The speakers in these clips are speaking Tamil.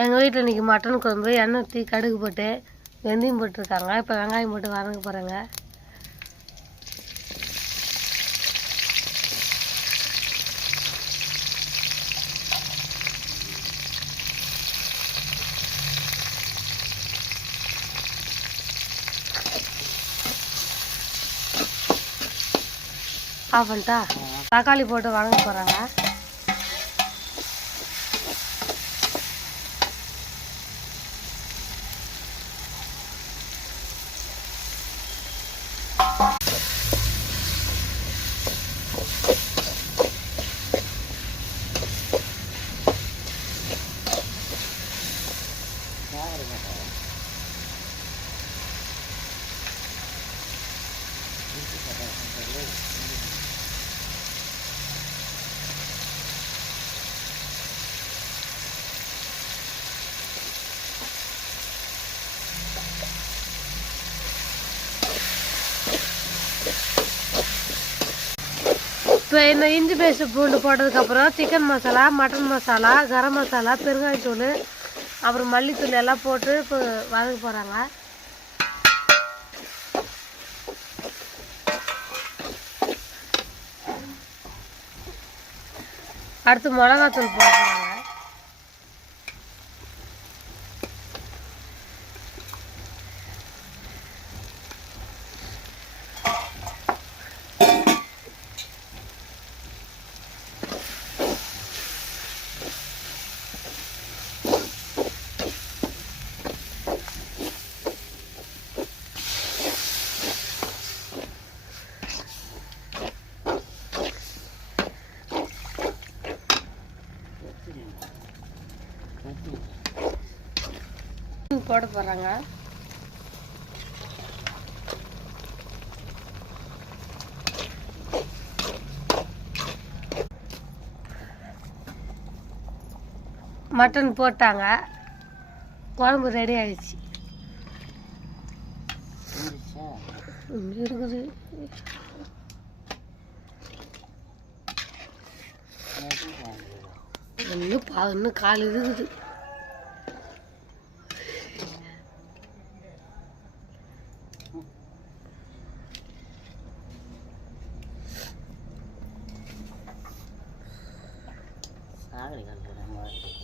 எங்கள் வீட்டில் இன்றைக்கி மட்டன் குழம்பு, எண்ணெய் ஊற்றி கடுகு போட்டு வெந்தயம் போட்டிருக்காங்க. இப்போ வெங்காயம் போட்டு வதங்க போகிறேங்க. ஆஃப் பண்ணிட்டா தக்காளி போட்டு வதங்க போகிறாங்க. இப்போ இந்த இஞ்சி பேஸ்ட் பூண்டு போட்டதுக்கப்புறம் சிக்கன் மசாலா, மட்டன் மசாலா, கரம் மசாலா, பெருங்காயத்தூள், அப்புறம் மல்லித்தூள் எல்லாம் போட்டு இப்போ வதக்க போகிறாங்க. அடுத்து மிளகாத்தூள் போட போகிறாங்க. போட போகிறாங்க. மட்டன் போட்டாங்க. குழம்பு ரெடி ஆயிடுச்சு. இருக்குது இன்னும் கால் இருக்குது.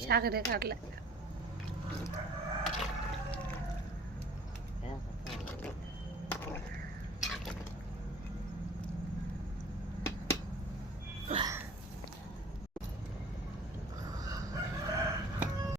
சாக்கடை காட்டல.